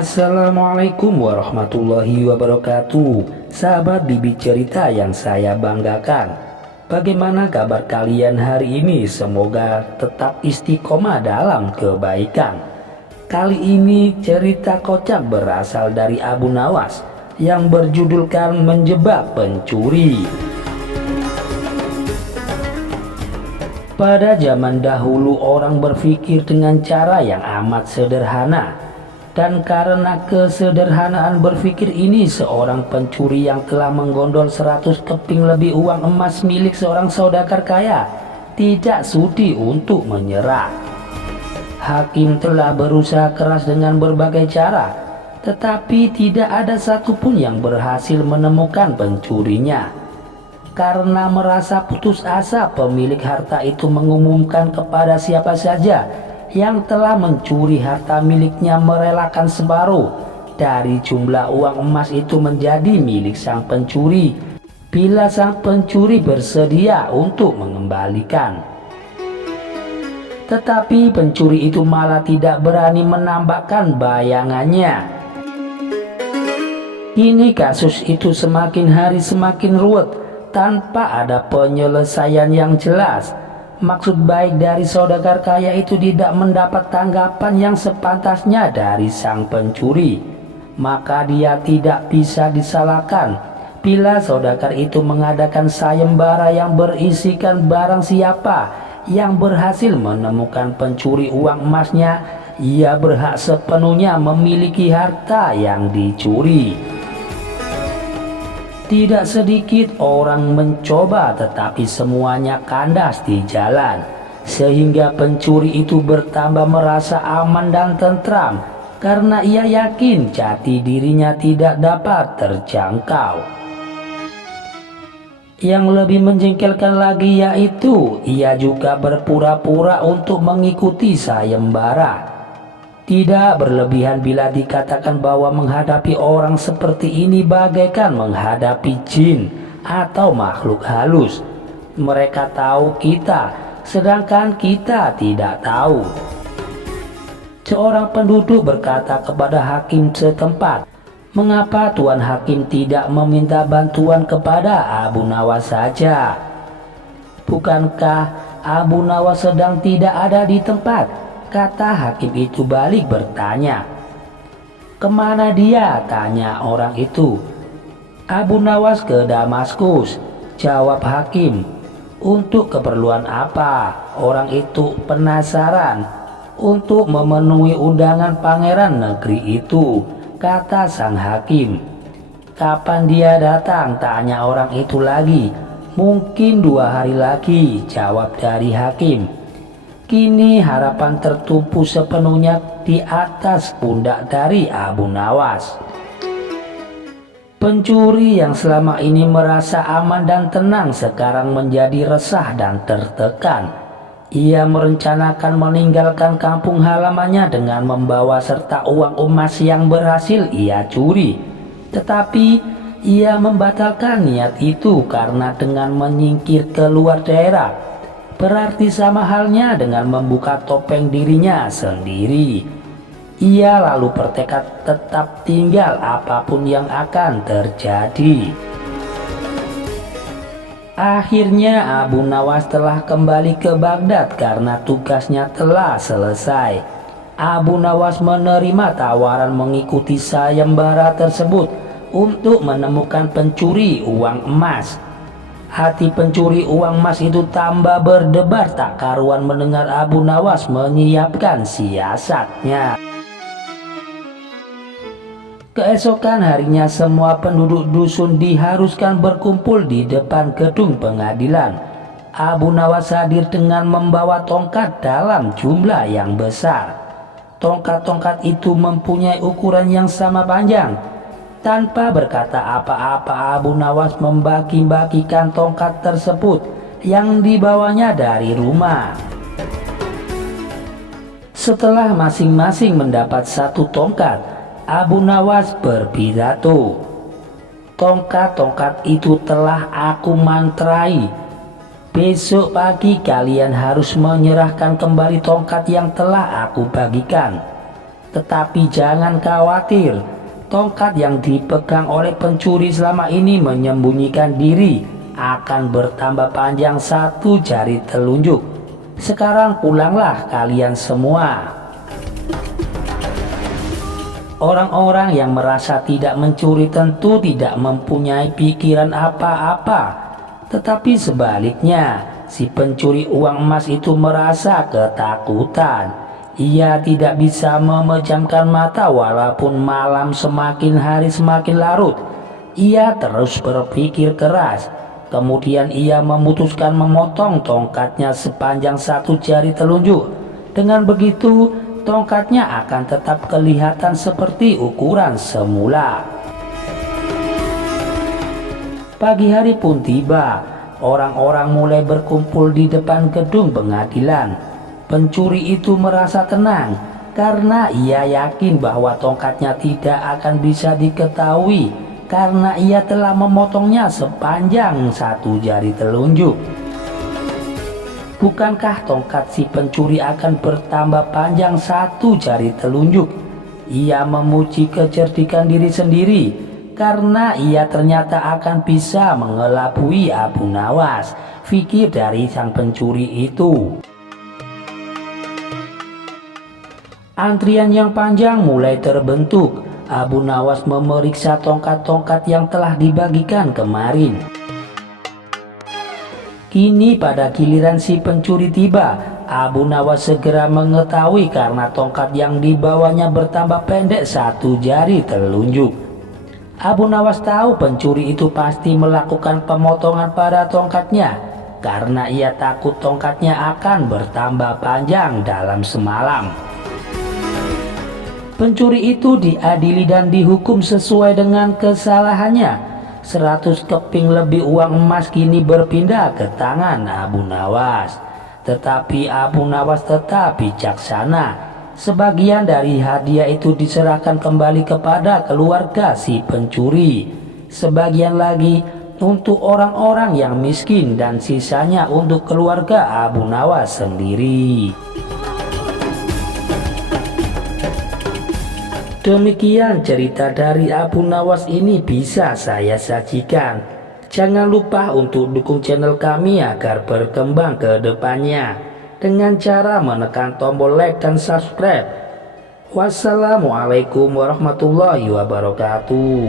Assalamualaikum warahmatullahi wabarakatuh. Sahabat Bibi Cerita yang saya banggakan, bagaimana kabar kalian hari ini? Semoga tetap istiqomah dalam kebaikan. Kali ini cerita kocak berasal dari Abu Nawas yang berjudulkan Menjebak Pencuri. Pada zaman dahulu orang berpikir dengan cara yang amat sederhana. Dan karena kesederhanaan berpikir ini, seorang pencuri yang telah menggondol 100 keping lebih uang emas milik seorang saudagar kaya tidak sudi untuk menyerah. Hakim telah berusaha keras dengan berbagai cara, tetapi tidak ada satupun yang berhasil menemukan pencurinya. Karena merasa putus asa, pemilik harta itu mengumumkan kepada siapa saja yang telah mencuri harta miliknya merelakan separuh dari jumlah uang emas itu menjadi milik sang pencuri bila sang pencuri bersedia untuk mengembalikan. Tetapi pencuri itu malah tidak berani menampakkan bayangannya. Kini kasus itu semakin hari semakin ruwet tanpa ada penyelesaian yang jelas. Maksud baik dari saudagar kaya itu tidak mendapat tanggapan yang sepantasnya dari sang pencuri. Maka dia tidak bisa disalahkan bila saudagar itu mengadakan sayembara yang berisikan barang siapa yang berhasil menemukan pencuri uang emasnya, ia berhak sepenuhnya memiliki harta yang dicuri. Tidak sedikit orang mencoba, tetapi semuanya kandas di jalan, sehingga pencuri itu bertambah merasa aman dan tentram karena ia yakin jati dirinya tidak dapat terjangkau. Yang lebih menjengkelkan lagi yaitu ia juga berpura-pura untuk mengikuti sayembara. Tidak berlebihan bila dikatakan bahwa menghadapi orang seperti ini bagaikan menghadapi jin atau makhluk halus. Mereka tahu kita, sedangkan kita tidak tahu. Seorang penduduk berkata kepada hakim setempat, "Mengapa Tuan Hakim tidak meminta bantuan kepada Abu Nawas saja? Bukankah Abu Nawas sedang tidak ada di tempat?" Kata hakim itu balik bertanya. "Kemana dia?" tanya orang itu. "Abu Nawas ke Damaskus," jawab hakim. "Untuk keperluan apa?" Orang itu penasaran. "Untuk memenuhi undangan pangeran negeri itu," kata sang hakim. "Kapan dia datang?" tanya orang itu lagi. "Mungkin 2 hari lagi," jawab dari hakim. Kini harapan tertumpu sepenuhnya di atas pundak dari Abu Nawas. Pencuri yang selama ini merasa aman dan tenang sekarang menjadi resah dan tertekan. Ia merencanakan meninggalkan kampung halamannya dengan membawa serta uang emas yang berhasil ia curi. Tetapi ia membatalkan niat itu karena dengan menyingkir keluar daerah berarti sama halnya dengan membuka topeng dirinya sendiri. Ia lalu bertekad tetap tinggal apapun yang akan terjadi. Akhirnya Abu Nawas telah kembali ke Baghdad karena tugasnya telah selesai. Abu Nawas menerima tawaran mengikuti sayembara tersebut untuk menemukan pencuri uang emas. Hati pencuri uang emas itu tambah berdebar tak karuan mendengar Abu Nawas menyiapkan siasatnya. Keesokan harinya semua penduduk dusun diharuskan berkumpul di depan gedung pengadilan. Abu Nawas hadir dengan membawa tongkat dalam jumlah yang besar. Tongkat-tongkat itu mempunyai ukuran yang sama panjang. Tanpa berkata apa-apa, Abu Nawas membagi-bagikan tongkat tersebut yang dibawanya dari rumah. Setelah masing-masing mendapat 1 tongkat, Abu Nawas berpidato, "Tongkat-tongkat itu telah aku mantrai. Besok pagi kalian harus menyerahkan kembali tongkat yang telah aku bagikan. Tetapi jangan khawatir, tongkat yang dipegang oleh pencuri selama ini menyembunyikan diri akan bertambah panjang 1 jari telunjuk. Sekarang pulanglah kalian semua. Orang-orang yang merasa tidak mencuri tentu tidak mempunyai pikiran apa-apa. Tetapi sebaliknya, si pencuri uang emas itu merasa ketakutan. Ia tidak bisa memejamkan mata walaupun malam semakin hari semakin larut. Ia terus berpikir keras. Kemudian ia memutuskan memotong tongkatnya sepanjang 1 jari telunjuk. Dengan begitu, tongkatnya akan tetap kelihatan seperti ukuran semula. Pagi hari pun tiba. Orang-orang mulai berkumpul di depan gedung pengadilan. Pencuri itu merasa tenang karena ia yakin bahwa tongkatnya tidak akan bisa diketahui karena ia telah memotongnya sepanjang 1 jari telunjuk. Bukankah tongkat si pencuri akan bertambah panjang 1 jari telunjuk? Ia memuji kecerdikan diri sendiri karena ia ternyata akan bisa mengelabui Abu Nawas, pikir dari sang pencuri itu. Antrian yang panjang mulai terbentuk. Abu Nawas memeriksa tongkat-tongkat yang telah dibagikan kemarin. Kini pada giliran si pencuri tiba. Abu Nawas segera mengetahui karena tongkat yang dibawanya bertambah pendek 1 jari telunjuk. Abu Nawas tahu pencuri itu pasti melakukan pemotongan pada tongkatnya karena ia takut tongkatnya akan bertambah panjang dalam semalam. Pencuri itu diadili dan dihukum sesuai dengan kesalahannya. 100 keping lebih uang emas kini berpindah ke tangan Abu Nawas. Tetapi Abu Nawas tetap bijaksana. Sebagian dari hadiah itu diserahkan kembali kepada keluarga si pencuri. Sebagian lagi untuk orang-orang yang miskin dan sisanya untuk keluarga Abu Nawas sendiri. Demikian cerita dari Abu Nawas ini bisa saya sajikan. Jangan lupa untuk dukung channel kami agar berkembang ke depannya dengan cara menekan tombol like dan subscribe. Wassalamualaikum warahmatullahi wabarakatuh.